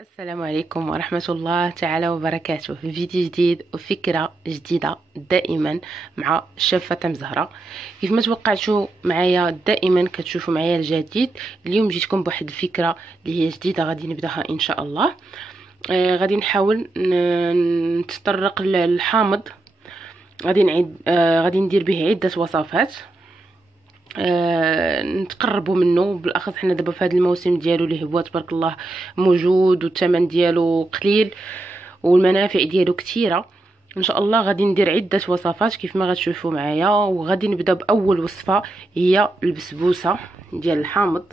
السلام عليكم ورحمة الله تعالى وبركاته. في فيديو جديد وفكرة جديدة دائما مع الشيف فاطمة زهرة. كيف ما توقعتوا معايا دائما كتشوفوا معايا الجديد. اليوم جيتكم بواحد الفكرة اللي هي جديدة غادي نبداها ان شاء الله. غادي نحاول نتطرق للحامض. غادي ندير به عدة وصفات نتقربوا منه، بالاخص حنا دابا في هذا الموسم ديالو اللي هو تبارك الله موجود والثمن ديالو قليل والمنافع ديالو كثيره. ان شاء الله غادي ندير عده وصفات كيف ما غتشوفوا معايا، وغادي نبدا باول وصفه هي البسبوسه ديال الحامض.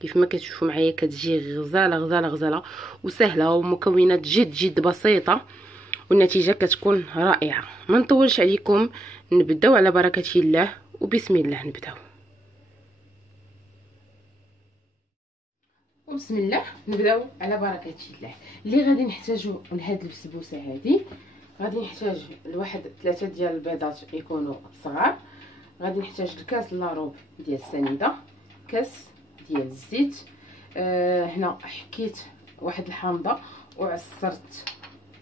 كيف ما كتشوفوا معايا كتجي غزاله غزاله غزاله وسهله ومكونات جد بسيطه والنتيجه كتكون رائعه. ما نطولش عليكم، نبداو على بركه الله وبسم الله. نبداو وبسم الله نبداو على بركه الله. اللي غادي نحتاجو لهاد البسبوسه هذه، غادي نحتاج لواحد 3 ديال البيضات يكونوا صغار، غادي نحتاج لكاس لاروب ديال السنيده، كاس ديال الزيت. هنا حكيت واحد الحامضه وعصرت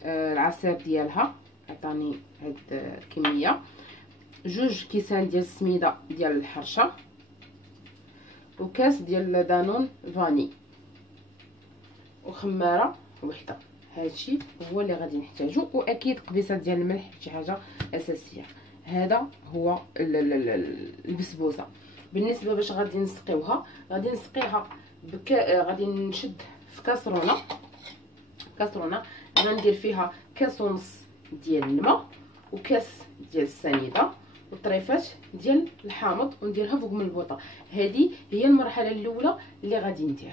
العصير ديالها، عطاني هاد الكميه. 2 كيسان ديال السميده ديال الحرشه، وكاس ديال دانون فاني، وخماره وحده. هادشي هو اللي غادي نحتاجو، واكيد قبيصه ديال الملح شي حاجه اساسيه. هذا هو البسبوسه. بالنسبه باش غادي نسقيوها، غادي نسقيها غادي نشد في كاسرونه غندير فيها كاس ونص ديال الماء، وكاس ديال السنيده، وطريفات ديال الحامض، ونديرها فوق من البوطه. هذه هي المرحله الاولى اللي غادي ندير.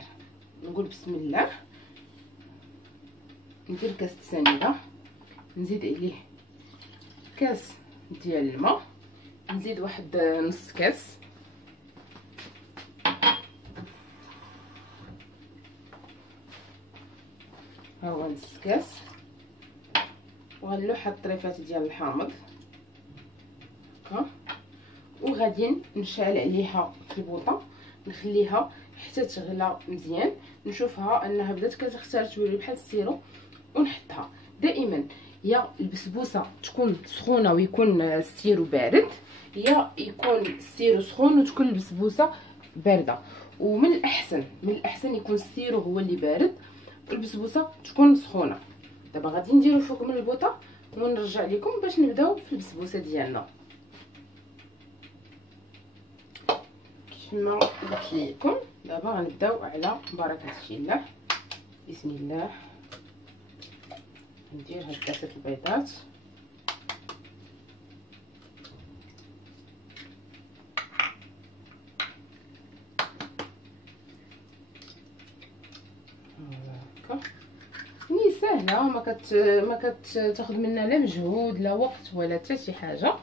نقول بسم الله. ندير كاس السنيده، نزيد عليه كاس ديال الماء، نزيد واحد نص كاس، ها هو نص كاس، وغنلوح الطريفات ديال الحامض هكا، وغادي نشعل عليها في البوطه، نخليها حتى تغلى مزيان، نشوفها انها بدات كتختار تولي بحال السيرو، ونحطها. دائما يا البسبوسه تكون سخونه ويكون السيرو بارد، يا يكون السيرو سخون وتكون البسبوسه بارده. ومن الاحسن يكون السيرو هو اللي بارد والبسبوسه تكون سخونه. دابا غادي نديرو فوق من البوطه ونرجع لكم باش نبداو في البسبوسه ديالنا. كما قلت لكم دابا غنبداو على بركه الله. بسم الله. ندير هاد كاسه البيضات، هكا. ني سهله، ما كتاخذ منا لا مجهود لا وقت ولا حتى شي حاجه.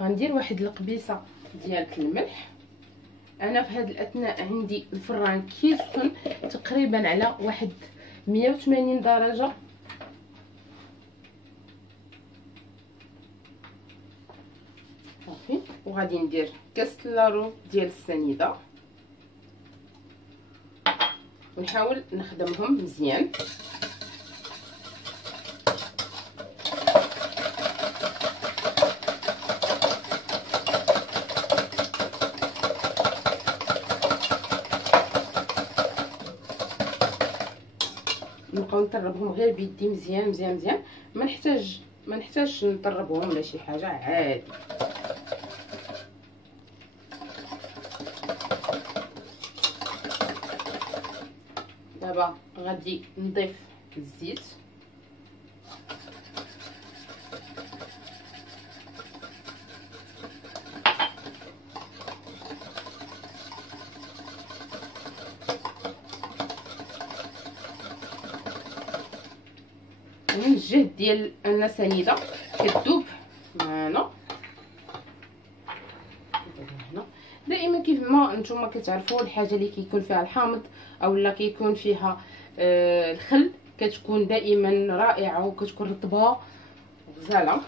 غندير واحد القبيصه ديال الملح. انا في هذا الاثناء عندي الفران كيسخن تقريبا على واحد 180 درجه. صافي. وغادي ندير كاس لارو ديال السنيده، ونحاول نخدمهم مزيان. نبقاو نطربهم غير بيدي مزيان مزيان مزيان. ما نحتاجش نطربهم ولا شي حاجه، عادي. دابا غادي نضيف الزيت، من الجهد ديال ان سنيده كتذوب معنا. هنا دائما كيف ما نتوما كتعرفوا الحاجه اللي كيكون فيها الحامض او لا كيكون فيها الخل كتكون دائما رائعه وكتكون رطبه وغزاله.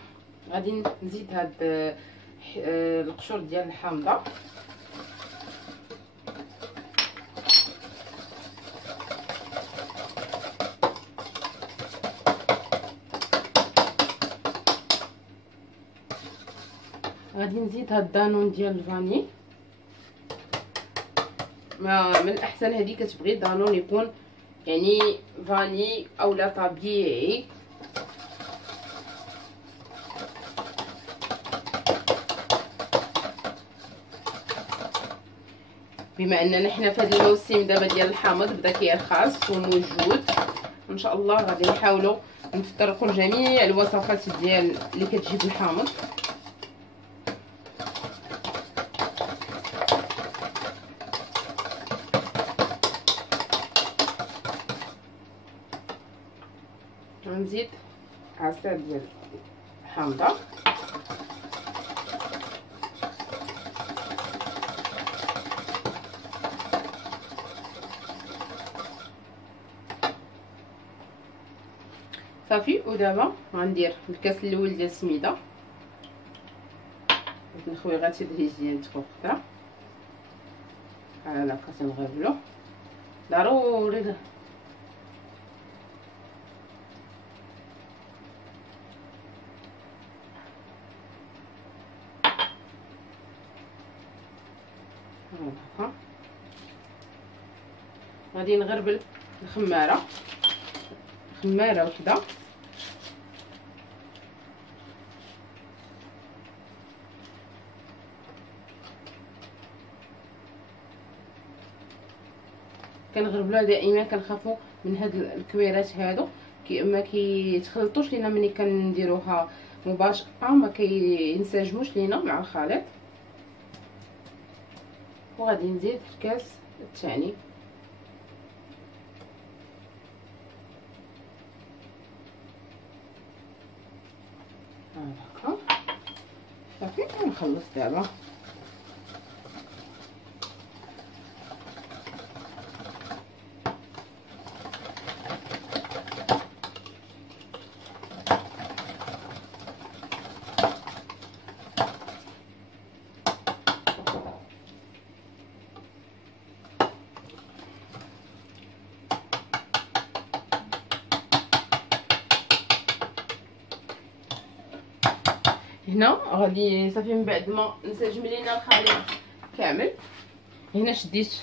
غادي نزيد هاد القشور ديال الحامضه، غادي نزيد هاد الدانون ديال الفاني. ما من الاحسن هذه كتبغي دانون يكون يعني فاني اولا طبيعي. بما اننا حنا في هذا الموسم دابا ديال الحامض بدا كيرخص وموجود، ان شاء الله غادي نحاولوا نتطرقوا لجميع الوصفات ديال اللي كتجيب الحامض. غنزيد عصير ديال الحامضه، صافي. ودابا غندير الكاس الاول ديال السميده، نخوي غير تدريجيا تكون على كتنغربلو ضروري. هكا غادي نغربل الخماره وحده، كنغربلوها دائما. كنخافوا من هاد الكويرات هادو ما كيتخلطوش لينا ملي كنديروها مباشره، ما كينسجموش لينا مع الخليط. وغادي نزيد الكاس الثاني، هكا صافي. ونخلص دابا. هنا غادي صافي من بعد ما نسجم لينا الخليط كامل. هنا شديت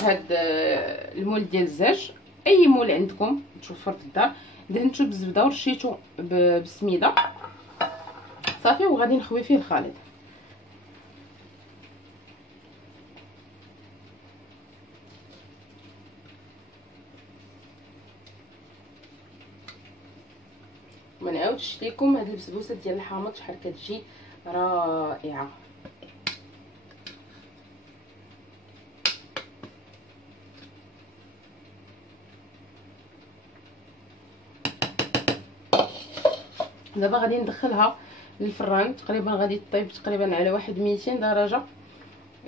هاد المول ديال الزاج، اي مول عندكم متوفر في الدار، دهنتو بالزبده ورشيتو بالسميده صافي. وغادي نخوي فيه الخليط. ما نعاودش لكم هاد البسبوسه ديال الحامض شحال كتجي رائعه. دابا غادي ندخلها للفران، تقريبا غادي طيب تقريبا على واحد 200 درجه.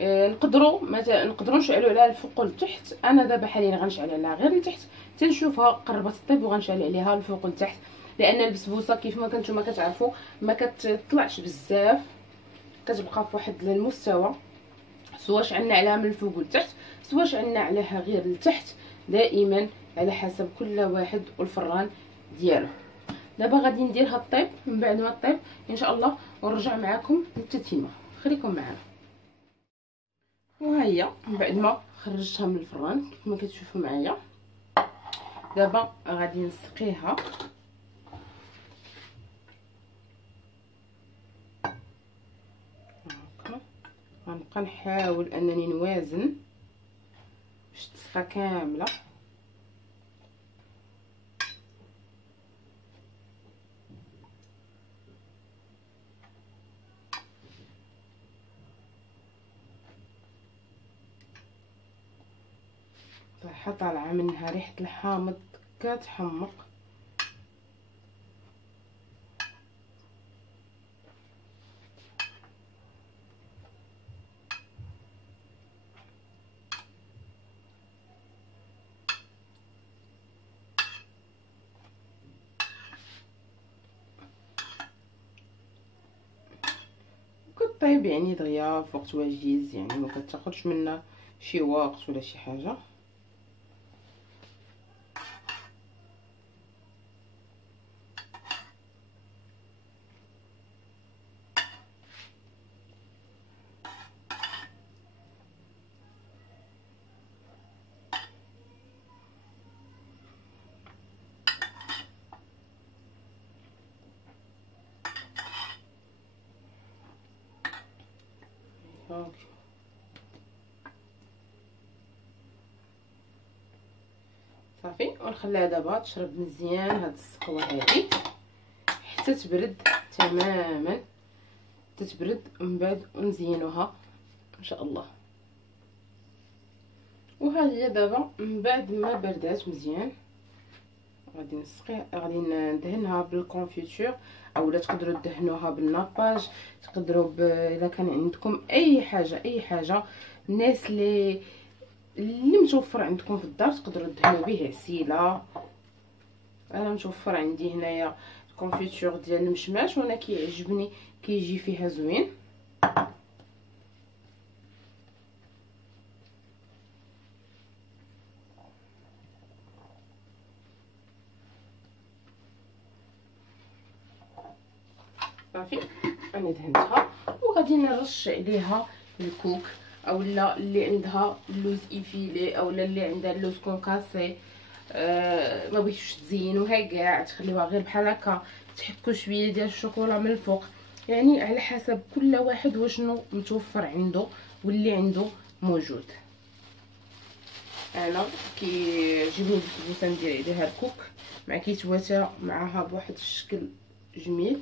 نقدروا نشعلوا عليها الفوق والتحت. انا دابا حاليا غنشعل عليها غير لتحت تنشوفها قربت طيب، وغنشعل عليها الفوق والتحت، لان البسبوسه كيف ما كنتوما كتعرفوا ما كتطلعش بزاف، كتبقى في واحد المستوى، سواء شعلنا عليها من الفوق والتحت سواء شعلنا عليها غير لتحت، دائما على حسب كل واحد والفران ديالو. دابا غادي نديرها الطيب، من بعد ما طيب ان شاء الله ونرجع معكم للتتمه. خليكم معنا. وها هي من بعد ما خرجتها من الفران كيف ما كتشوفوا معايا، دابا غادي نسقيها. هكا غنبقى نحاول انني نوازن باش تسقى كامله. صراحه طالعه منها ريحه الحامض كتحمق. كطيب يعني دغيا في وقت وجيز، يعني ما كتاخذش منا شي وقت ولا شي حاجه. هاكي صافي. ونخليها دابا تشرب مزيان هاد السقوه هادي حتى تبرد تماما، تتبرد ومن بعد ونزينوها ان شاء الله. وها هي دابا من بعد ما بردات مزيان غادي نسقيها، غادي ندهنها بالكونفيتور، اولا تقدروا دهنوها بالناباج، تقدروا الا كان عندكم اي حاجه الناس اللي متوفر عندكم في الدار تقدروا دهنوا به عسيله. انا متوفر عندي هنايا الكونفيتور ديال المشماش وانا كيعجبني كيجي فيها زوين. صافي انا دهنتها وغادي نرش عليها الكوك، اولا اللي عندها اللوز ايفيلي اولا اللي عندها اللوز كونكاسي. ما بغيتوش تزينوها كاع، تخليوها غير بحال هكا، تحكوا شويه ديال الشوكولا من الفوق، يعني على حسب كل واحد وشنو متوفر عنده واللي عنده موجود. انا كيعجبني البسبوسه ندير عليها الكوك مع كيتواتى معاها بواحد الشكل جميل.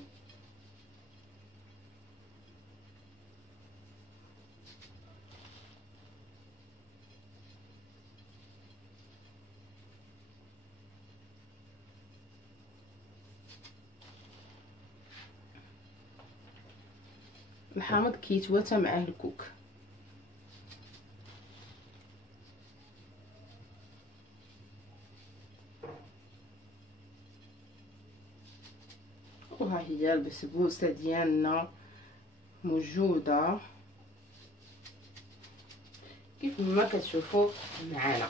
الحامض كيتواتى معاه الكوك. وها هي البسبوسه ديالنا موجوده كيف ما كتشوفوا معانا.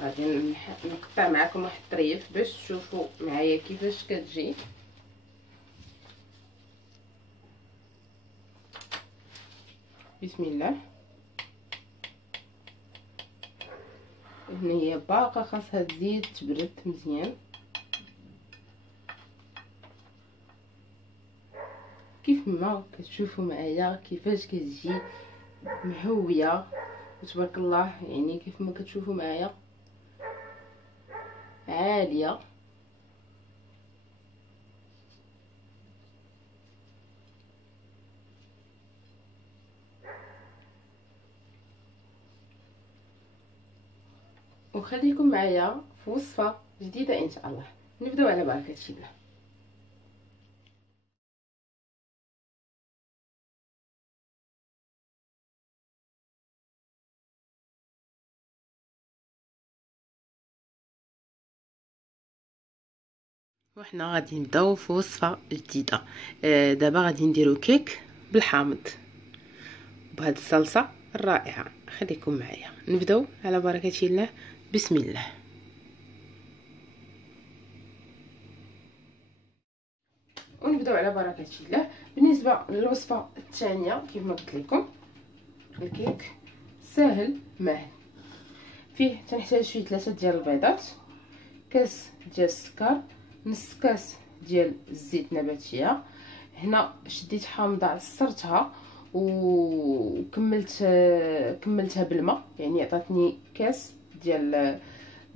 غادي نقطع معكم واحد الطريف باش تشوفوا معايا كيفاش كتجي. بسم الله. هنا هي باقا خاصها تزيد تبرد مزيان كيف ما كتشوفوا معايا كيفاش كتجي مهويه تبارك الله، يعني كيف ما كتشوفوا معايا عاليه. وخليكم معايا في وصفه جديده ان شاء الله. نبداو على بركه الله. وحنا غادي نبداو في وصفه جديده. دابا غادي نديرو كيك بالحامض بهاد الصلصه الرائعه. خليكم معايا نبداو على بركه الله. بسم الله. ونبداو على بركه الله. بالنسبه للوصفه الثانيه كيف ما قلت لكم الكيك ساهل ماهل. فيه تنحتاج فيه 3 ديال البيضات، كاس ديال السكر، نص كاس ديال الزيت نباتيه. هنا شديت حامضه عصرتها كملتها بالماء، يعني عطاتني كاس ديال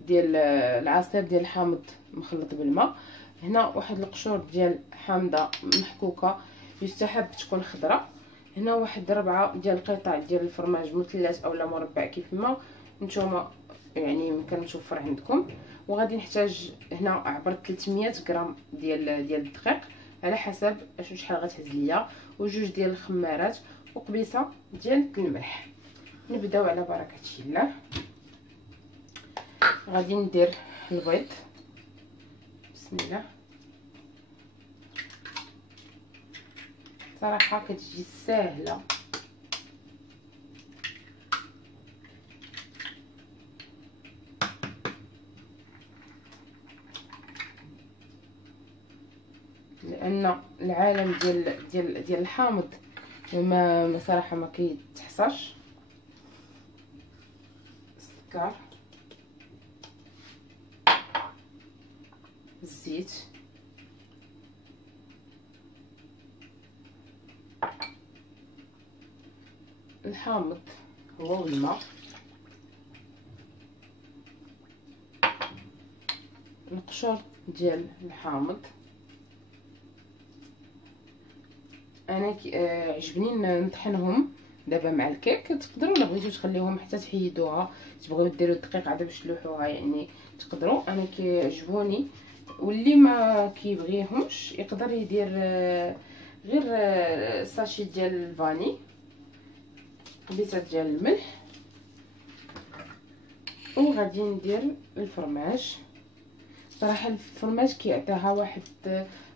العصير ديال الحامض مخلط بالماء. هنا واحد القشور ديال حامضه محكوكه يستحب تكون خضراء. هنا واحد 4 ديال القطع ديال الفرماج مثلث اولا مربع كيف ما نتوما يعني يمكن متوفر عندكم. وغادي نحتاج هنا عبر 300 غرام ديال الدقيق على حسب شحال غتهز ليا، وجوج ديال الخمارات وقبيصه ديال الملح. نبداو على بركه الله. غادي ندير البيض. بسم الله. صراحه كتجي ساهله لان العالم ديال الحامض ما صراحه ما كيتحصرش. السكر، الزيت، الحامض هو والماء، القشور ديال الحامض. انا عجبني نطحنهم دابا مع الكيك. تقدروا الا بغيتو تخليوهم حتى تحيدوها، تبغيو ديروا الدقيق عاد باش تلوحوها يعني تقدروا. انا كيعجبوني، واللي ما كيبغيهمش يقدر يدير غير ساشي ديال الفاني، بيسه ديال الملح. وغادي ندير الفرماج. صراحه الفرماج كيعطيها واحد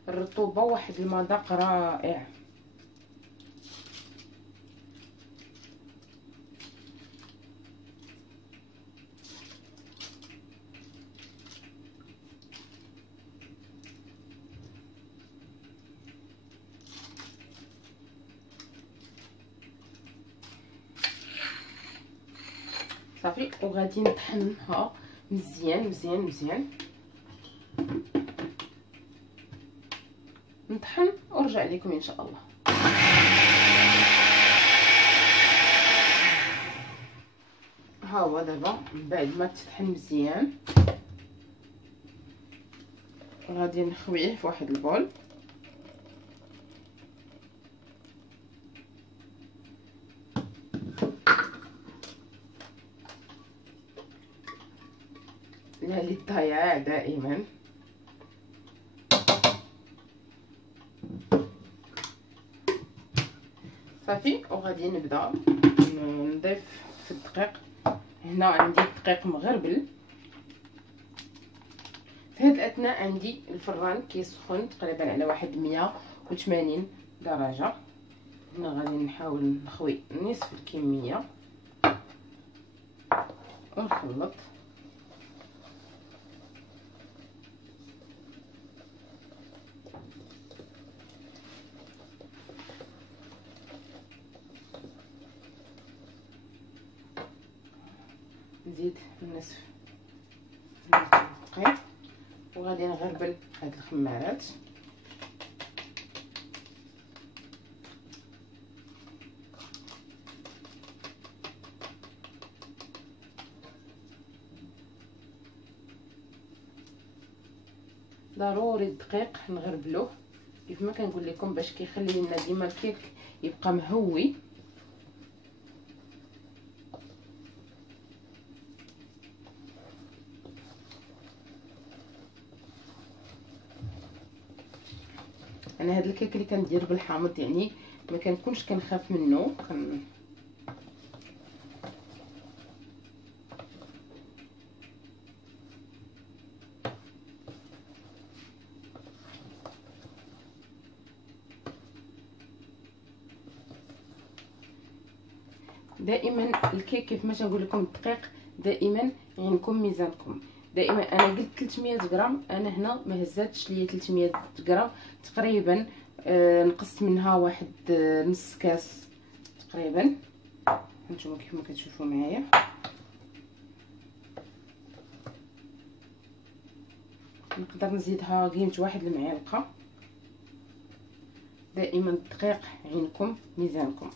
الرطوبه، واحد المذاق رائع. صافي، وغادي نطحنها مزيان مزيان مزيان. نطحن ونرجع لكم ان شاء الله. ها هو دابا من بعد ما تطحن مزيان غادي نخويه في واحد البول. لا للضياع دائما. صافي، وغادي نبدا نضيف في الدقيق. هنا عندي الدقيق مغربل. في هاد الاثناء عندي الفران كيسخن تقريبا على واحد 180 درجه. هنا غادي نحاول نخوي نصف الكميه ونخلط. نزيد النصف الدقيق وغادي نغربل هاد الخمارات. ضروري الدقيق نغربلوه كيف ما كنقول لكم باش كيخلي لنا ديما الكيك يبقى مهوي. انا هذا الكيك اللي كندير بالحامض يعني ما كنكونش كنخاف منه. دائما الكيك كيف ما تنقول لكم الدقيق دائما يعينكم ميزانكم. دائما انا قلت 300 غرام، انا هنا ما هزاتش ليا 300 غرام تقريبا. نقصت منها واحد نص كاس تقريبا. هانتوما كيف ما كتشوفوا معايا. نقدر نزيدها قيمه واحد المعلقه. دائما الدقيق عينكم ميزانكم.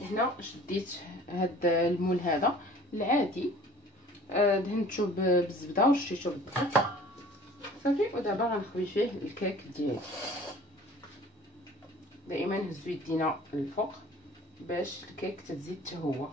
هنا شديت هاد المول هذا العادي، دهنتو بالزبده وشتيتو بالدقيق. صافي، ودابا غنخوي فيه الكيك ديالي. دائما نهزو يدينا للفوق باش الكيك تزيد تهوى.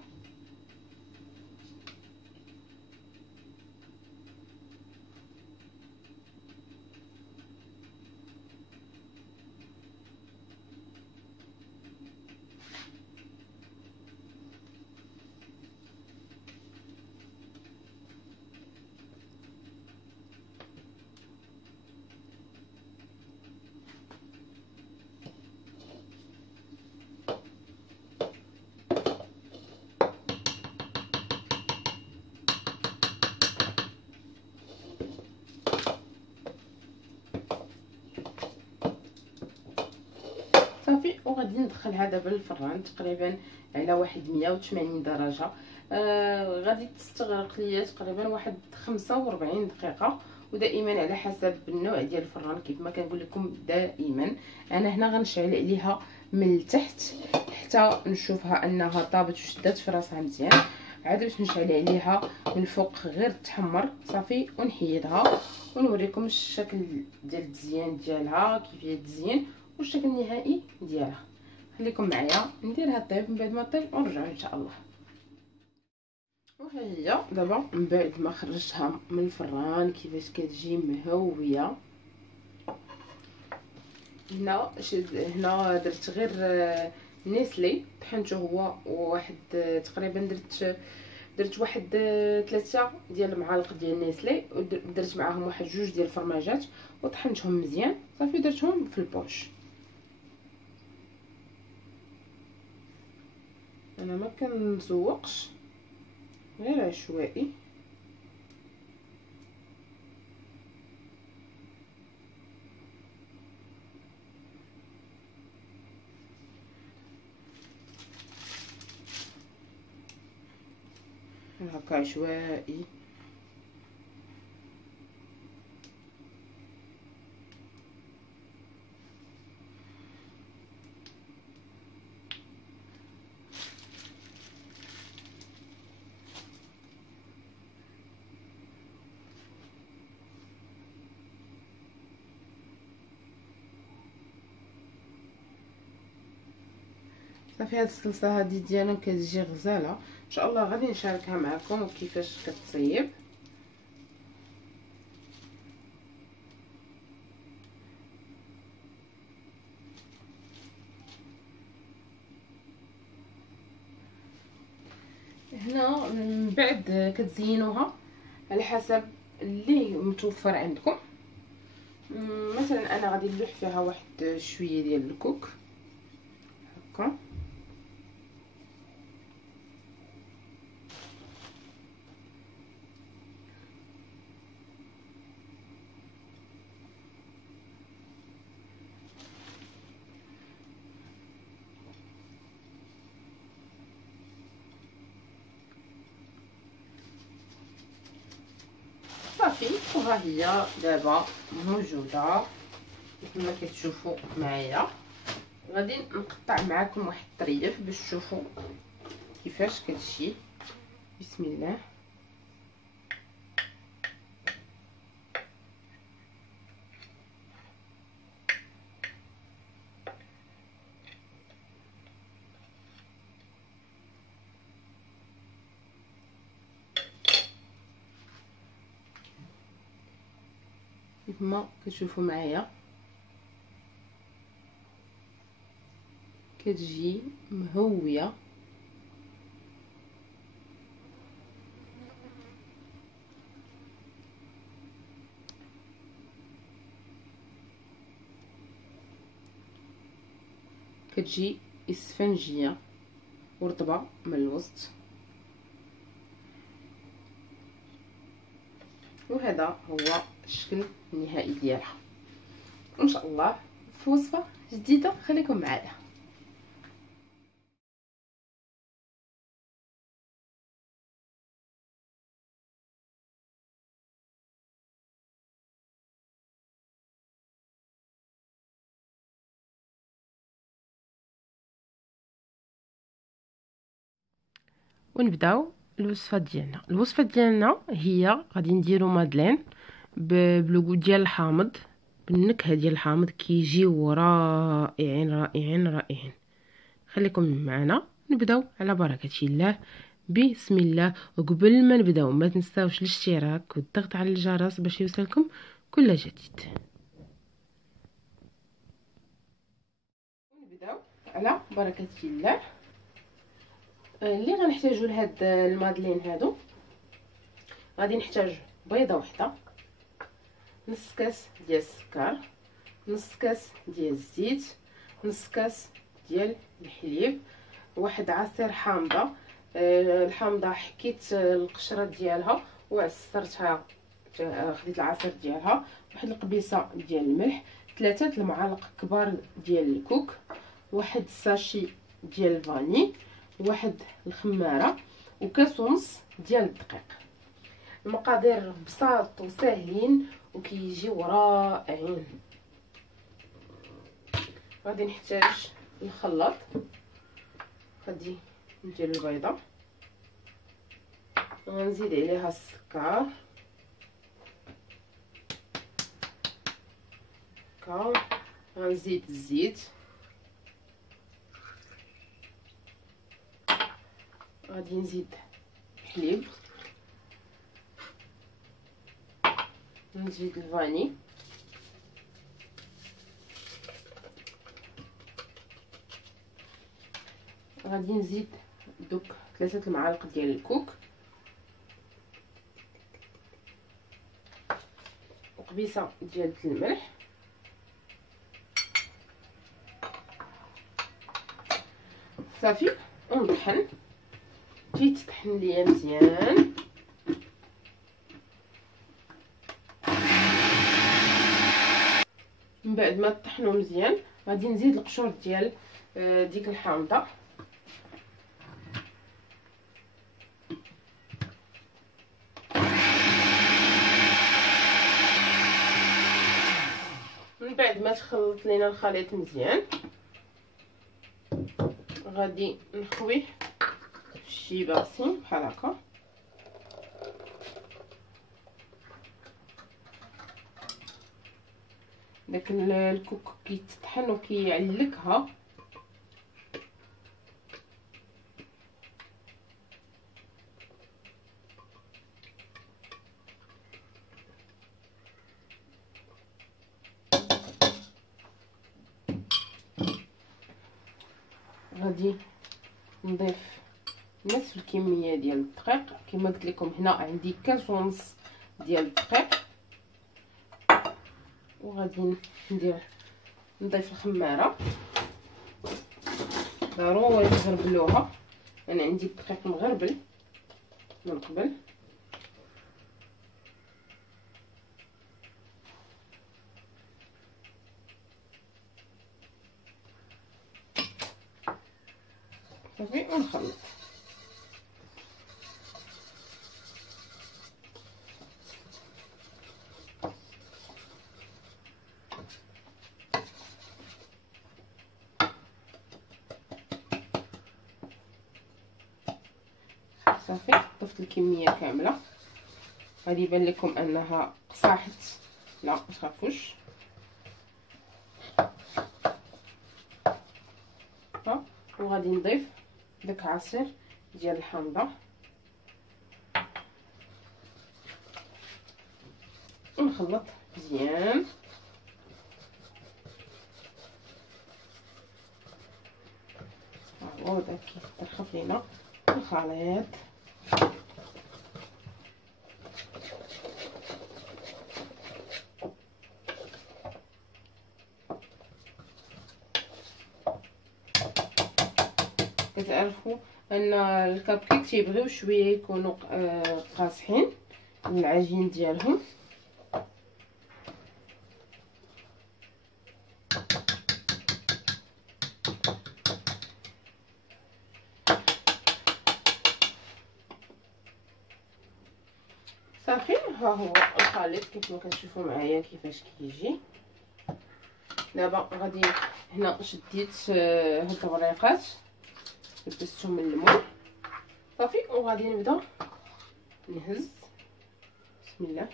وغادي ندخلها دابا للفران تقريبا على واحد 180 درجه. غادي تستغرق ليا تقريبا واحد 45 دقيقه، ودائما على حسب النوع ديال الفران كيف ما كنقول لكم دائما. انا هنا غنشعل عليها من التحت حتى نشوفها انها طابت وشدات في راسها مزيان، عاد باش نشعل عليها من الفوق غير تحمر صافي ونحيدها ونوريكم الشكل ديال التزيين ديالها كيفيه تزيين والشكل النهائي ديالها. خليكم معايا نديرها طيب، من بعد ما طيب ونرجعوا ان شاء الله. وها هي دابا من بعد ما خرجتها من الفران كيفاش كتجي مهويه. هنا درت غير نيسلي طحنته هو وواحد تقريبا درت واحد 3 ديال المعالق ديال نيسلي، ودرت معاهم واحد 2 ديال الفرماجات وطحنتهم مزيان صافي درتهم في البوش. انا ما كنسوقش، غير عشوائي. هكا عشوائي. صافي هاد الصلصه هادي ديالنا كتجي غزاله ان شاء الله، غادي نشاركها معكم وكيفاش كتصيب. هنا من بعد كتزينوها على حسب اللي متوفر عندكم. مثلا انا غادي نلوح فيها واحد شويه ديال الكوك هكا، صافي. وها هي دابا موجوده كما كتشوفوا معايا. غادي نقطع معكم واحد الطريف باش تشوفوا كيفاش كتجي. بسم الله. كما كتشوفوا معايا كتجي مهويه. كتجي اسفنجيه ورطبه من الوسط. وهذا هو الشكل النهائي ديالها. وان شاء الله في وصفه جديده، خليكم معايا. ونبداو الوصفه ديالنا هي غادي نديرو مادلين بلوغو ديال الحامض، بالنكهه ديال الحامض كيجيو رائعين رائعين رائعين. خليكم معنا نبداو على بركه الله. بسم الله. وقبل ما نبداو ما تنساوش الاشتراك والضغط على الجرس باش يوصلكم كل جديد. ونبداو على بركه الله. اللي غنحتاجو لهاد المادلين هادو، غادي نحتاج بيضه وحده، نص كاس ديال السكر، نص كاس ديال الزيت، نص كاس ديال الحليب، واحد عصير حامضه. الحامضه حكيت القشره ديالها وعصرتها، خديت العصير ديالها، واحد القبيصه ديال الملح، 3 المعالق كبار ديال الكوك، واحد الساشي ديال الفاني، واحد الخماره، وكاس ونص ديال الدقيق. المقادير بساط وساهلين وكيجيو رائعين. غادي نحتاج الخلاط، غادي ندير البيضه، غنزيد عليها السكر هكا، غنزيد الزيت، غادي نزيد الحليب، نزيد الفاني، غادي نزيد دوك 3 المعالق ديال الكوك، وقبيصه ديال الملح، صافي. ونطحن، تيتطحن ليا مزيان. من بعد ما طحنوا مزيان غادي نزيد القشور ديال ديك الحامضه، من بعد ما تخلط لينا الخليط مزيان غادي نخويه فشي باسين بحال هكا. داك الكوك كيتطحن وكيعلكها، غادي نضيف نصف الكميه ديال الدقيق. كما قلت لكم هنا عندي كاس ونص ديال الدقيق، وغادي نضيف الخماره، ضروري تغربلوها. انا عندي الدقيق مغربل من قبل. صافي ونخلط. صافي ضفت الكميه كامله. غادي يبان لكم انها قصاحت، لا متخافوش. وغادي نضيف داك عصير ديال الحامضه ونخلط مزيان. هو داك كيترخف لينا الخليط. كتعرفوا ان الكب كيك تيبغيو شويه يكونوا قاصحين من العجين ديالهم. صافي ها هو الخليط كيف ما كتشوفوا معايا كيفاش كيجي. دابا غادي هنا شديت هاد الوريقات لبستهم من الليمون. صافي وغادي نبدا نهز. بسم الله.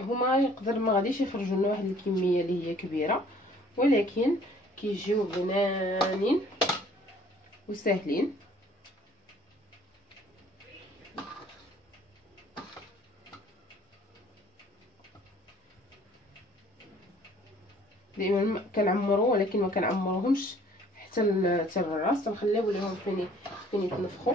هما يقدر ما غاديش يخرجوا لنا واحد الكميه اللي هي كبيره، ولكن كيجيو بنانين وساهلين. دائما كنعمروا ولكن ما كنعمروهمش حتى الراس، تنخليو ليهم فين يتنفخوا.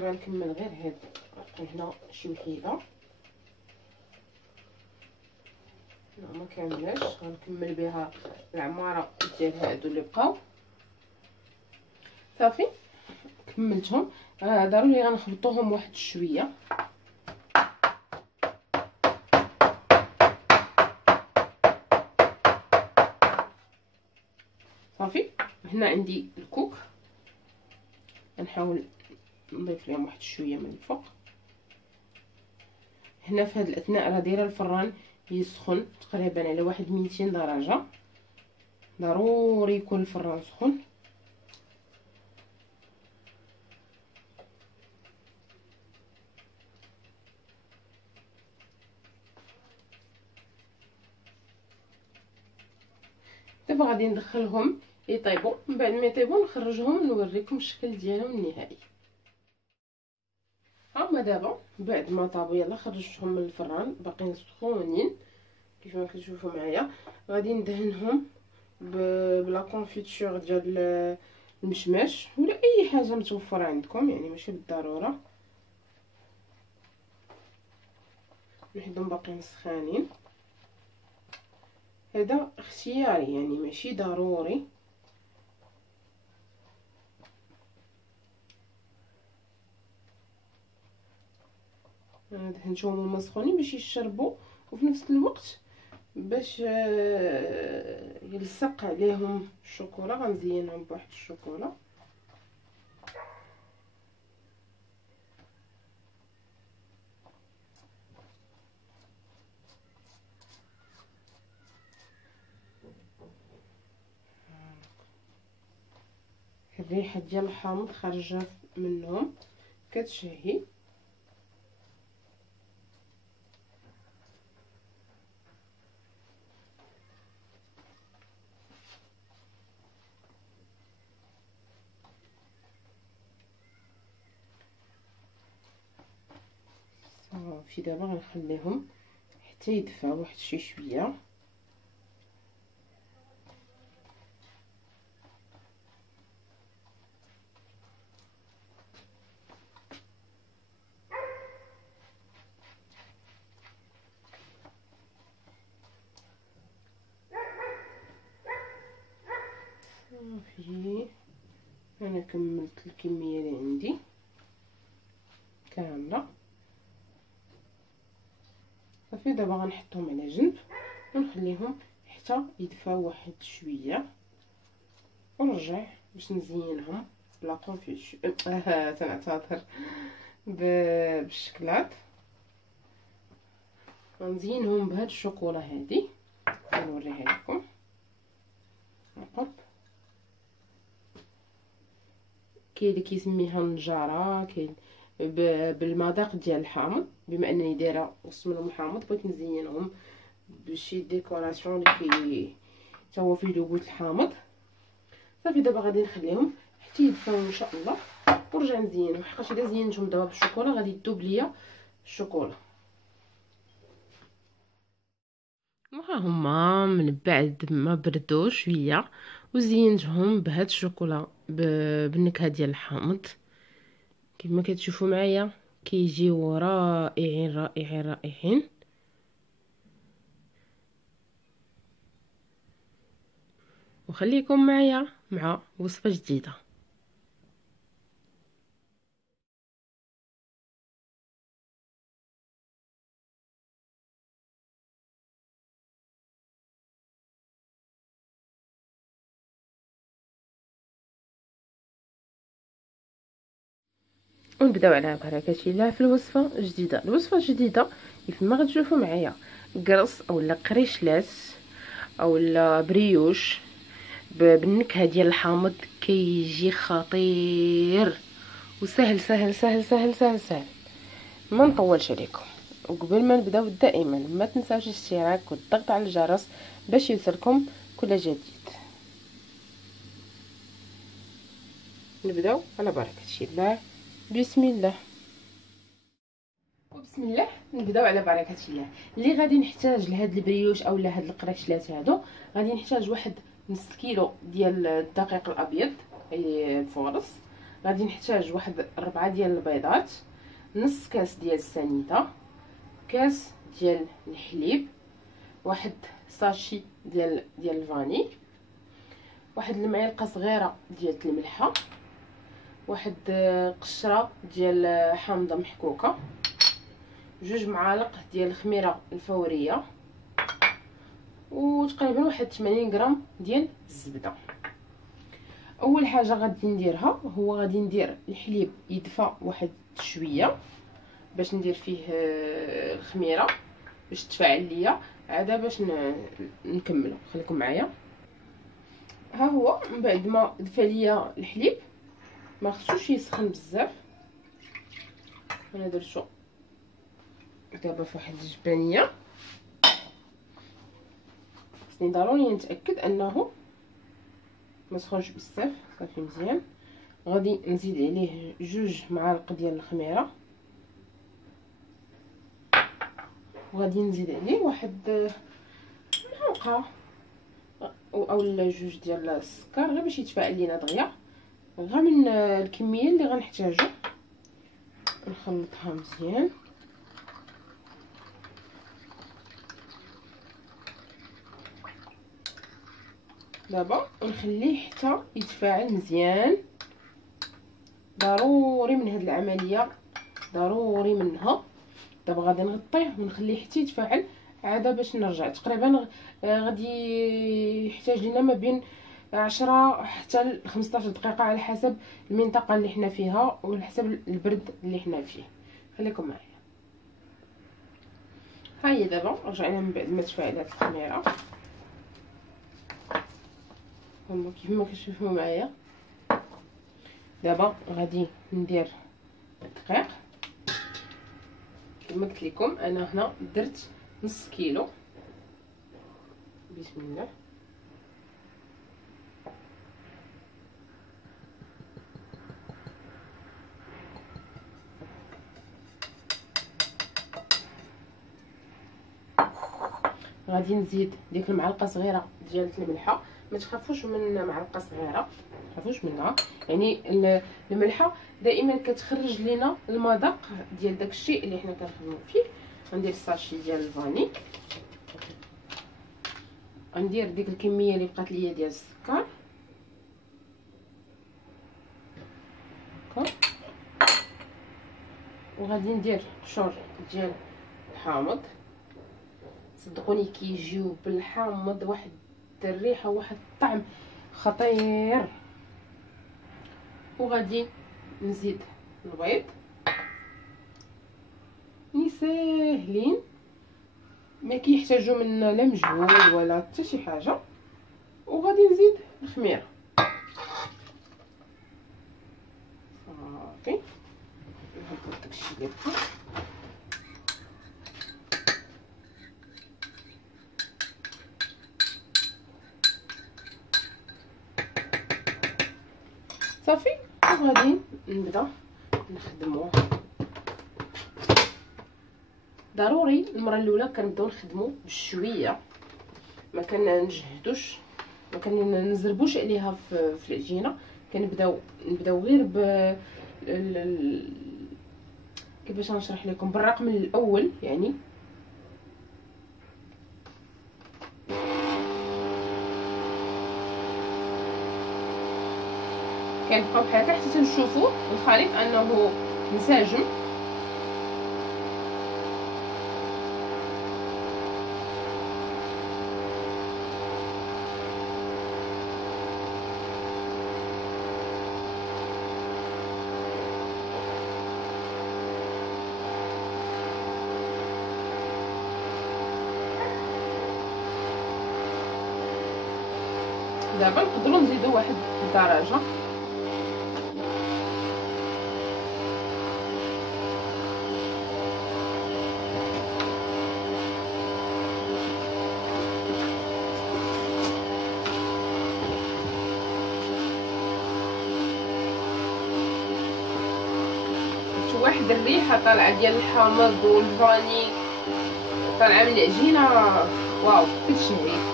دابا نكمل غير هاد هنا شي وحيده، لا ما كاملاش، غنكمل بها العماره ديال هادو اللي بقاو. صافي كملتهم. ضروري غنخبطوهم واحد شويه. صافي هنا عندي الكوك، غنحاول نضيف لهم واحد شويه من الفوق. هنا في هاد الاثناء راه دايره الفران يسخن تقريبا على واحد 200 درجه، ضروري يكون الفران سخون. دابا غادي ندخلهم يطيبوا، من بعد ما يطيبوا نخرجهم نوريكم الشكل ديالهم النهائي. هما دابا بعد ما طابوا يلا خرجتهم من الفران، باقيين سخونين كيف ما كتشوفوا معايا. غادي ندهنهم بلا كونفيتور ديال المشماش ولا اي حاجه متوفره عندكم، يعني ماشي بالضروره. نحطهم باقيين سخانين، هذا اختياري يعني ماشي ضروري. دهنتهم هما سخونين باش يشربوا، وفي نفس الوقت باش يلصق عليهم الشوكولا. غنزينهم بواحد الشوكولا. الريحه ديال الحامض خارجه منهم كتشهي. صافي دابا غنخليهم حتى يدفاو واحد شي شويه. صافي انا كملت الكميه اللي عندي كامله. صافي دابا غنحطهم على جنب ونخليهم حتى يدفاو واحد شويه، ونرجع باش نزينهم بلا كونفيش تنعتذر بالشكلاط. غنزينهم بهاد الشوكولا هادي، غنوريها لكم قرب. كاين اللي كيسميها النجاره، كاين بالمذاق ديال الحامض. بما انني دايره وسط منهم حامض بغيت نزينهم بشي ديكوراسيون اللي حتى هو فيه لوغوت الحامض. صافي دابا غادي نخليهم حتى يدفاو ان شاء الله ونرجع نزينهم، حقاش الا زينتهم دابا بالشوكولا غادي تذوب ليا الشوكولا. وها هما من بعد ما بردوا شويه وزينتهم بهاد الشوكولا بالنكهه ديال الحامض كما كتشوفوا معايا، كيجيو رائعين رائعين رائعين. وخليكم معايا مع وصفه جديده. ونبداو على بركه الله في الوصفه الجديده. الوصفه الجديده كيف ما غتشوفوا معايا قرص اولا قريشلات اولا بريوش بالنكهه ديال الحامض، كيجي خطير وسهل سهل سهل سهل سهل سهل. ما نطولش عليكم، وقبل ما نبداو دائما ما تنساوش الاشتراك والضغط على الجرس باش يوصلكم كل جديد. نبداو على بركه الله. بسم الله وبسم الله. نبداو على بركه الله. اللي غادي نحتاج لهاد البريوش او لهاد القريشلات هادو، غادي نحتاج واحد نص كيلو ديال الدقيق الابيض اي الفورص، غادي نحتاج واحد 4 ديال البيضات، نص كاس ديال السنيده، كاس ديال الحليب، واحد ساشي ديال الفاني، واحد المعلقه صغيره ديال الملحه، واحد قشره ديال حامضه محكوكه، 2 معالق ديال الخميره الفوريه، وتقريبا واحد 80 غرام ديال الزبده. اول حاجه غادي نديرها هو غادي ندير الحليب يدفى واحد شويه باش ندير فيه الخميره باش تفاعل ليا عاده باش نكملوا. خليكم معايا. ها هو من بعد ما دفى ليا الحليب ما خصوش يسخن بزاف، انا درتو دابا في واحد الجبانيه. خصني ضروري نتاكد انه ما سخنش بزاف. صافي مزيان. غادي نزيد عليه 2 معالق ديال الخميره، وغادي نزيد عليه واحد معلقه اولا 2 ديال السكر غير باش يتفاعل لينا دغيا، غير من الكميه اللي غنحتاجو. نخلطها مزيان. دابا نخليه حتى يتفاعل مزيان. ضروري من هاد العمليه، ضروري منها. دابا غادي نغطيه ونخليه حتى يتفاعل عاده باش نرجع. تقريبا غادي يحتاج لنا ما بين 10 حتى ل 15 دقيقه على حسب المنطقه اللي حنا فيها وعلى حسب البرد اللي حنا فيه. خليكم معايا. ها هي دابا رجعنا من بعد ما تفاعلات الخميره كيف ما كتشوفوا معايا. دابا غادي ندير الدقيق. كما قلت لكم انا هنا درت نص كيلو. بسم الله. غادي نزيد ديك المعلقه صغيره ديال الملحه. ما تخافوش من معلقه صغيره، ما تخافوش منها. يعني الملحه دائما كتخرج لينا المذاق ديال داك الشيء اللي حنا كنخدموا فيه. غندير الساشي ديال الفاني، غندير ديك الكميه اللي بقات ليا ديال السكر هكا، وغادي ندير قشور ديال الحامض. صدقوني كيجيو بالحامض واحد الريحه واحد الطعم خطير. وغادي نزيد البيض. ساهلين ما كيحتاجوا منا لا مجهود ولا حتى شي حاجه. وغادي نزيد الخميره. صافي نهبط داكشي اللي بقى. صافي وغادي نبدا نخدموه. ضروري المره الاولى كنبداو نخدمو بشويه، ما كنجهدوش، ما كنزربوش عليها في العجينه. كنبداو غير كيفاش نشرح لكم بالرقم الاول. يعني كنبقاو بحال هكا حتى تنشوفوا الخليط انه منسجم. دابا نقدروا نزيدوا واحد الدرجه. واحد الريحه طالعه ديال الحامض والفاني طالعه من العجينه، واو كتشهي.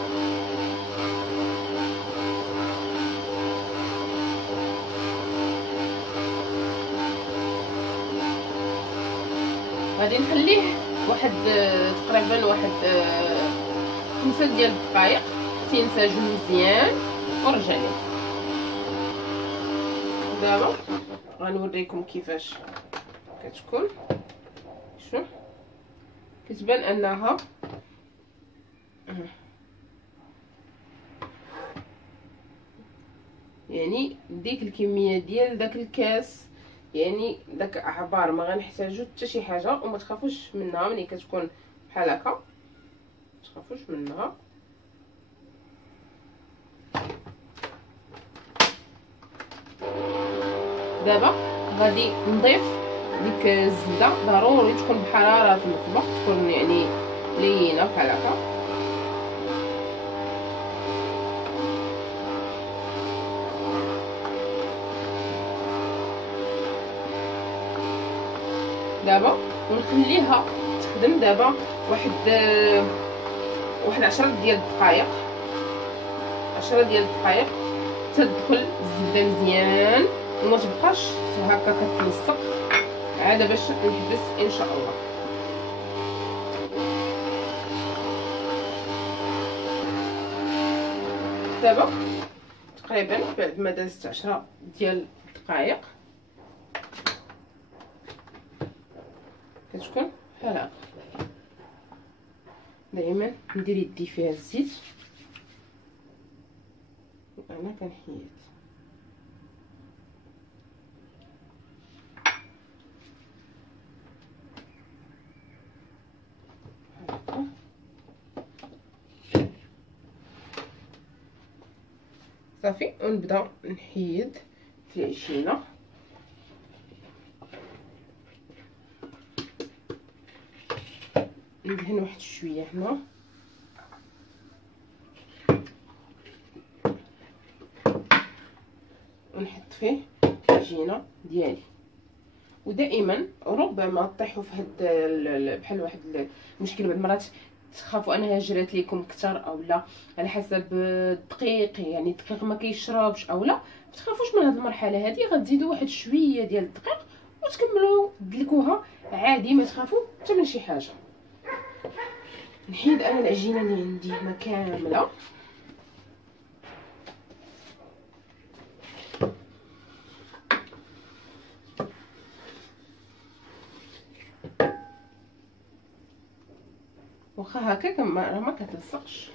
غادي نخليه واحد تقريبا واحد 5 ديال الدقائق تينسجم مزيان ونرجع ليه. دابا غنوريكم كيفاش كتكون. شوف كتبان انها يعني ديك الكميه ديال داك الكاس، يعني داك عبار ما غنحتاجو حتى شي حاجه. وما تخافوش منها ملي كتكون بحال هكا، ما تخافوش منها. دابا غادي نضيف ديك الزبده، ضروري تكون بحراره المطبخ، تكون يعني لينه بحال هكا. دابا ونخليها تخدم دابا واحد 10 ديال الدقائق، 10 ديال الدقائق تدخل الزبده مزيان وما تبقاش هكا كتلصق، عاد باش نحبس ان شاء الله. دابا تقريبا بعد ما دازت 10 ديال الدقائق كتكون بحال هكا. دائما ندير يدي فيها الزيت وانا كنحيد. صافي ونبدا نحيد في العجينه. ندهن واحد شويه هنا ونحط فيه العجينه ديالي. ودائما ربما طيحوا في هاد بحال واحد المشكل، بعض المرات تخافوا انها جرات لكم كتر او لا على حسب الدقيق، يعني الدقيق ما كيشربش او لا. ما تخافوش من هاد المرحله هذه، غتزيدوا واحد شويه ديال الدقيق وتكملوا دلكوها عادي، ما تخافوا حتى من شي حاجه. نحيد انا العجينه اللي عندي هنا كامله. واخا هكا راه ما كتلصقش.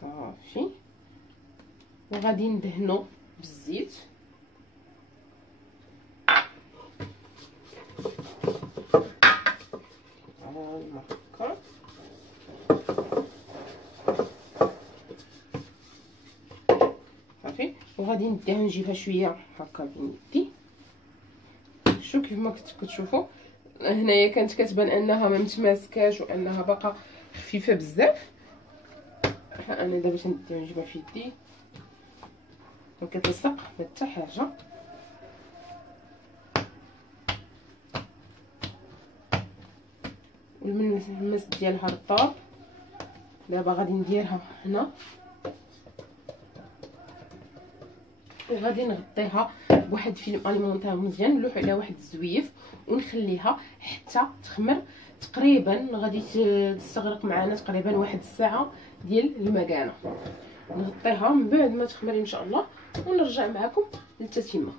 صافي وغادي ندهنو بالزيت. هكا صافي وغادي نديها نجيبها شويه هكا بيدي. شوف كيف ما كتشوفوا هنايا كانت كتبان انها ما متماسكاش وانها باقا خفيفه بزاف. انا دابا تنديها نجيبها في يدي ما كتلصق حتى حاجه. والمس ديالها رطاب. دابا غادي نديرها هنا وغادي نغطيها بواحد فيلم اليمونتير مزيان، نلوح عليها واحد الزويف ونخليها حتى تخمر. تقريبا غادي تستغرق معنا تقريبا واحد الساعه ديال المكانه. نغطيها من بعد ما تخمر ان شاء الله ونرجع معكم للتتمه.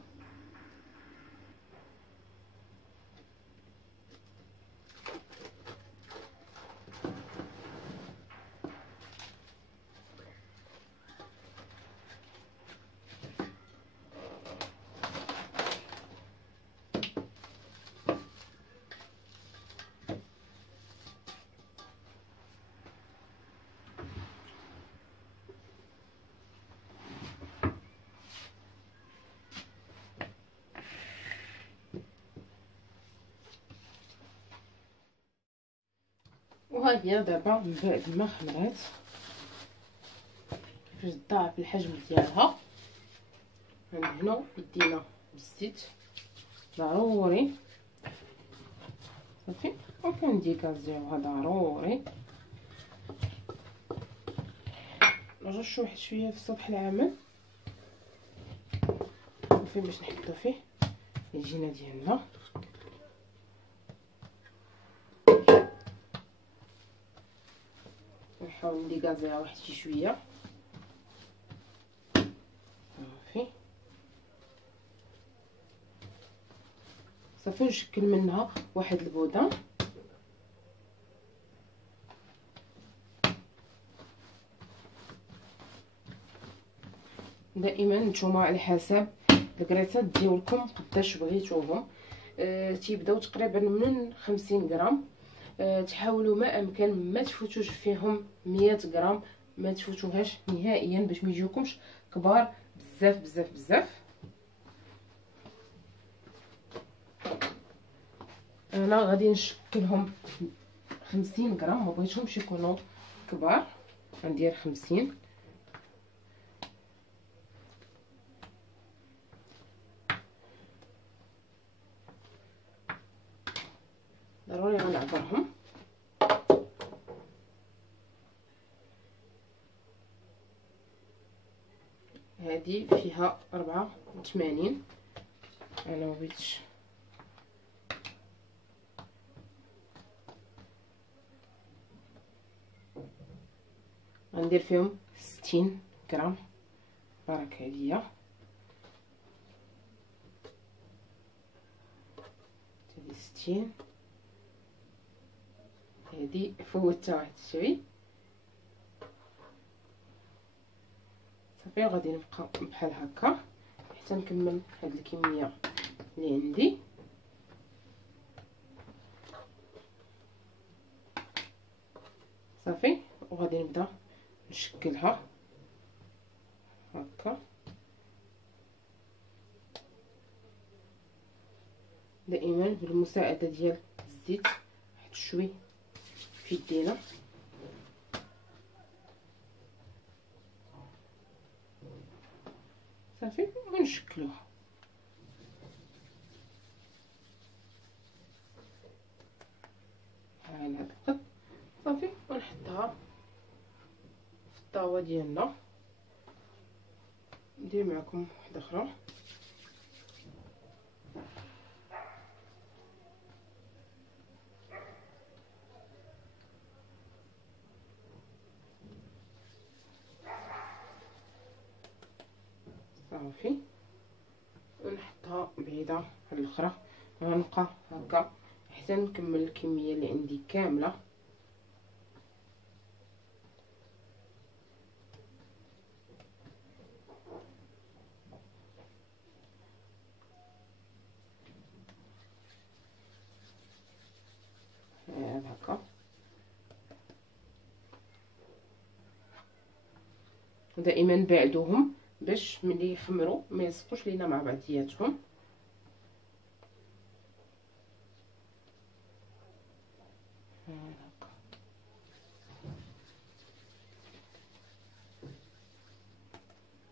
وها هي دابا من بعد ما خمرات كيفاش تضاعف الحجم ديالها. غندهنو يدينا بالزيت ضروري صافي. وكنديكازيوها ضروري. نرشو واحد شويه في سطح العمل صافي باش نحطو فيه العجينه ديالنا. نحاول نديكازيها واحد شي شويه صافي. صافي نشكل منها واحد البودان. دائما نتوما على حسب الكريسات ديالكم قداش بغيتوهم. تيبداو تقريبا من 50 غرام. تحاولوا ما امكن ما تفوتوش فيهم 100 غرام، ما تفوتوهاش نهائيا باش ما يجيوكمش كبار بزاف بزاف بزاف. انا غادي نشكلهم 50 غرام، ما بغيتهمش يكونوا كبار، غندير 50. ضروري غنعبرهم. هذه فيها 84. انا بغيتش غندير فيهم 60 غرام. بارك عليا. هذه 60. هذه فوتها واحد شوي صافي. غادي نبقى بحال هكا حتى نكمل هاد الكميه اللي عندي. صافي. وغادي نبدا نشكلها هكا. دائما بالمساعده ديال الزيت واحد شوي في يدينا. صافي ونشكلوها. على هاد القد صافي. ونحطها في الطاوه ديالنا. ندير معكم واحده اخرى. صافي. ونحطها بعيده على الاخرى. غنبقى هكا حتى نكمل الكميه اللي عندي كامله. هكا. دائما بعدوهم باش ملي يخمروا ما يلصقوش لينا مع بعضياتهم. هكا.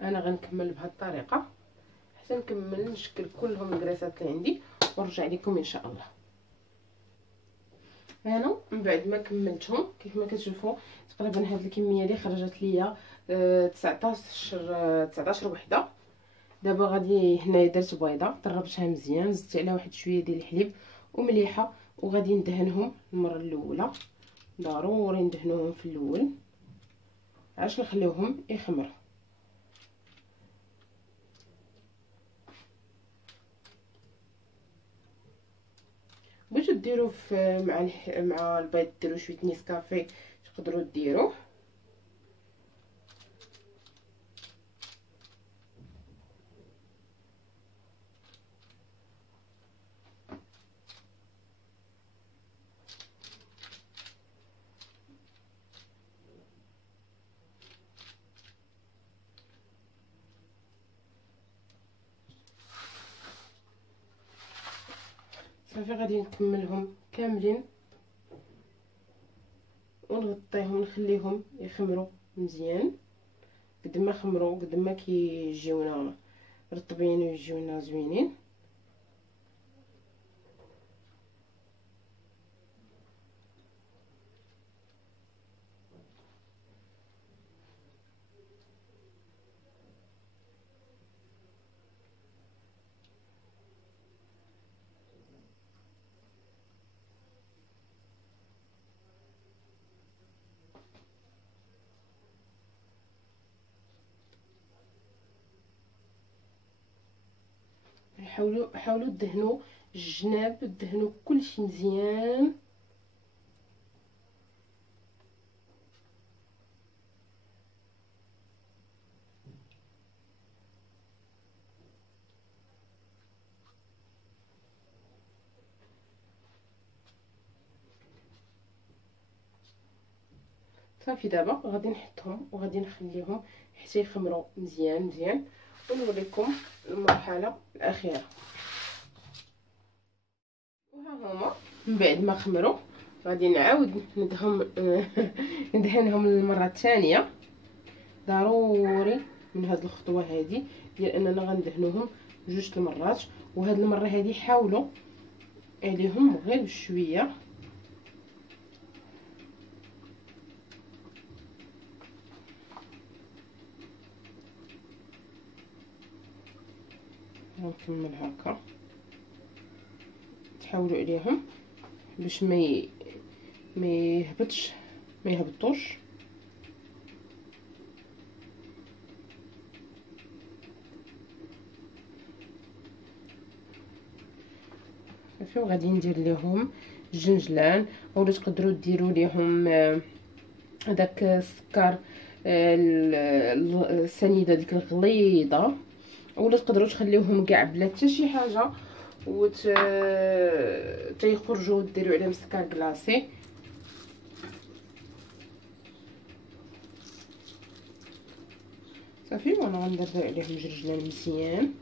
انا غنكمل بهذه الطريقه حتى نكمل نشكل كلهم الكريسات اللي عندي ونرجع لكم ان شاء الله. هنا من بعد ما كملتهم كيف ما كتشوفوا تقريبا هاد الكميه اللي خرجت ليا 19 وحده. دابا غادي هنايا درت بيضه طربتها مزيان، زدت عليها واحد شويه ديال الحليب ومليحه، وغادي ندهنهم المره الاولى. ضروري ندهنوهم في الاول علاش نخليوهم يخمروا. بغيتو ديروا مع البيض ديروا شويه نيسكافي تقدروا ديروه. صافي غادي نكملهم كاملين ونغطيهم نخليهم يخمروا مزيان. قد ما خمروا قد ما كيجيونا رطبين ويجيونا زوينين. حاولوا دهنوا الجناب، دهنوا كلشي مزيان. صافي دابا غادي نحطهم وغادي نخليهم حتى يخمروا مزيان مزيان، ونوريكم المرحله الاخيره. وها هما من بعد ما خمروا غادي نعاود ندهنهم للمره الثانيه. ضروري من هاد الخطوه هذه ديال اننا غندهنوهم جوج المرات، وهاد المره هذه حاولوا عليهم غير بشويه. غنكمل هكا، تحاولوا عليهم باش ما يهبطوش. صافي وغادي ندير لهم الجنجلان، اولا تقدروا ديروا لهم هذاك السكر السنيده ديك الغليظه، اولا تقدروا تخليوهم كاع بلا حتى شي حاجه تيخرجوا ديروا عليهم سكر كلاصي. صافي وانا غندير عليهم جرجلان مزيان.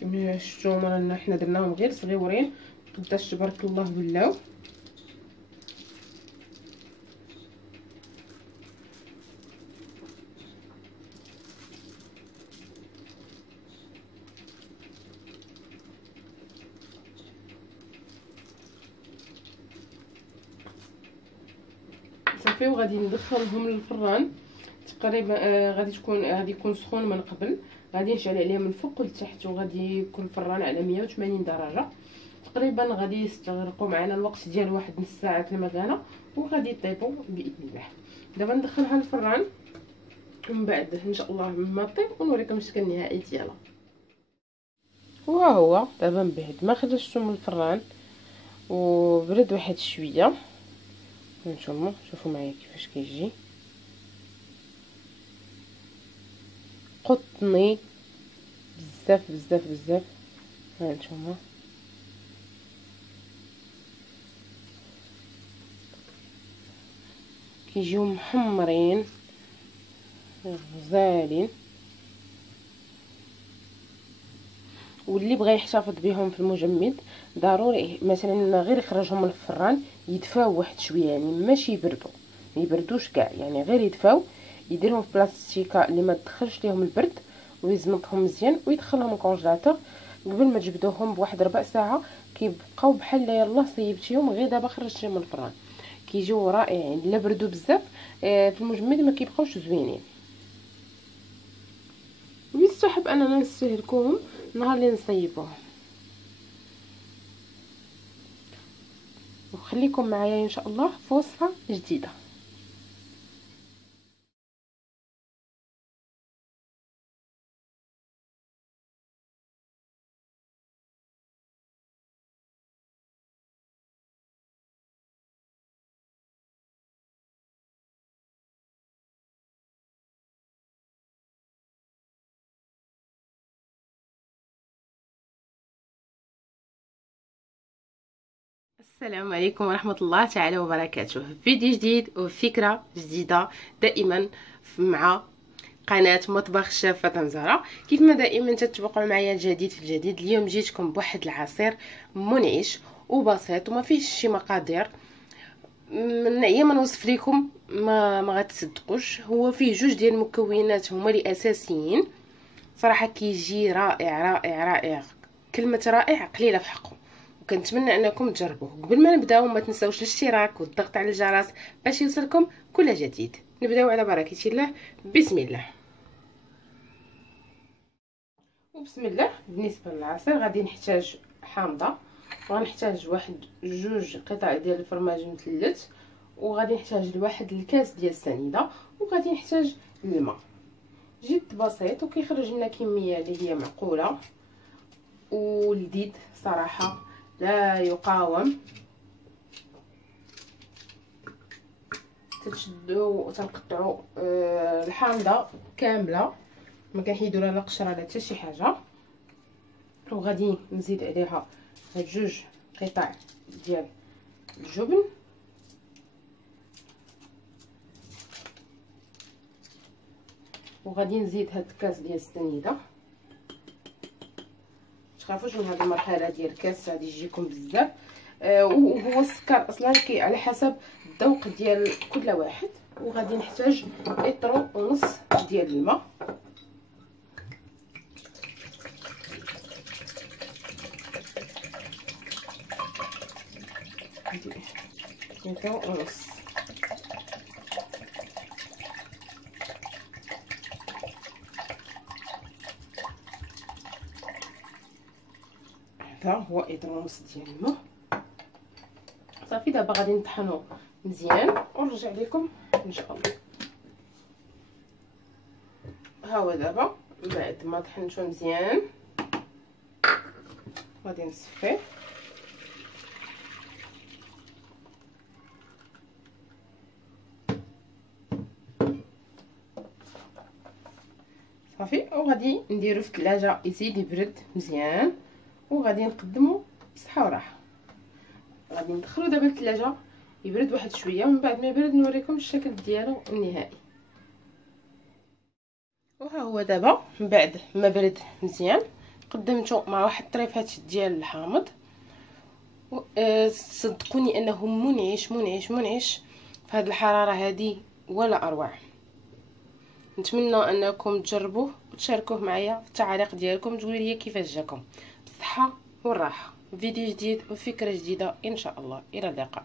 كما شفتوا رانا حنا درناهم غير صغيورين قداش تبارك الله ولاو. صافي وغادي ندخلهم للفران تقريبا. غادي يكون سخون من قبل، غادي نشعل عليه من الفوق لتحت، وغادي يكون الفران على 180 درجه تقريبا. غادي يستغرقوا معنا الوقت ديال واحد نص ساعه المكانه، وغادي يطيبوا باذن الله. دابا ندخلها للفران ومن بعد ان شاء الله مما طيب ونوريكم الشكل النهائي ديالها. وها هو دابا من بعد ما خرجته من الفران وبرد واحد شويه، هانتوما شوفوا معايا كيفاش كيجي قطني بزاف بزاف بزاف. هانتوما كيجيو محمرين غزالين، واللي بغى يحتفظ بهم في المجمد ضروري مثلا غير يخرجهم من الفران يدفاو واحد شويه، يعني ماشي يبردوا، ما يبردوش كاع، يعني غير يدفاو. يديرهم في بلاستيكه اللي ما تدخلش ليهم البرد، ويزنطهم مزيان ويدخلهم الكونجيلاتور قبل ما تجبدوهم بواحد ربع ساعه. كيبقاو بحال يلاه صيبتيهم غير دابا خرجتيهم من الفران، كيجيو رائعين. لا بردوا بزاف في المجمد ما كيبقاوش زوينين. ويستحب اننا نستهلكوهم نهار اللي نصيبوهم. وخليكم معايا ان شاء الله في وصفه جديده. السلام عليكم ورحمة الله تعالى وبركاته. فيديو جديد وفكرة جديدة دائما مع قناة مطبخ الشيف فاطمة زهرة. كيف ما دائما تتبقوا معايا الجديد في الجديد. اليوم جيتكم بواحد العصير منعش وبسيط وما فيش شي مقادير، نعيا ما نوصف لكم ما غتصدقوش. هو فيه جوج ديال المكونات هما اللي اساسيين صراحه، كيجي رائع رائع رائع. كلمه رائع قليله في حقه، وكنتمنى انكم تجربوه. قبل ما نبداو ما تنساوش الاشتراك والضغط على الجرس باش يوصلكم كل جديد. نبداو على بركه الله. بسم الله. وبسم الله. بالنسبه للعصير غادي نحتاج حامضه وغنحتاج واحد 2 قطع ديال الفرماج مثلث، وغادي نحتاج لواحد الكاس ديال السنيده، وغادي نحتاج الماء. جد بسيط وكيخرج لنا كميه اللي هي معقوله ولذيذ صراحه لا يقاوم. تشدو وتنقطعوا الحامضه كامله، ما كنحيدوا لا القشره لا حتى شي حاجه. وغادي نزيد عليها هاد 2 قطع ديال الجبن، وغادي نزيد هاد الكاس ديال السنيده. متخافوش من هاد المرحله ديال الكاس غادي يجيكم بزاف. وهو السكر اصلا على حسب الذوق ديال كل واحد. وغادي نحتاج لتر ونص ديال الماء، لتر ونص. هذا هو لتر ونص ديال الماء. صافي دابا غادي نطحنو مزيان ونرجع لكم ان شاء الله. ها هو دابا بعد ما طحنتو مزيان غادي نصفيه. صافي وغادي نديرو في الثلاجه يزيد يبرد مزيان، وغادي نقدمو بصحه وراحه. غادي ندخلو دابا للثلاجه يبرد واحد شويه، ومن بعد ما يبرد نوريكم الشكل ديالو النهائي. وها هو دابا من بعد ما برد مزيان قدمته مع واحد الطريفات ديال الحامض. صدقوني انه منعش منعش منعش في هذه الحراره هذه ولا اروع. نتمنى انكم تجربوه وتشاركوه معايا في التعاليق ديالكم، تقولوا لي كيفاش جاكم. بالصحه والراحه، فيديو جديد وفكره جديده ان شاء الله. الى اللقاء.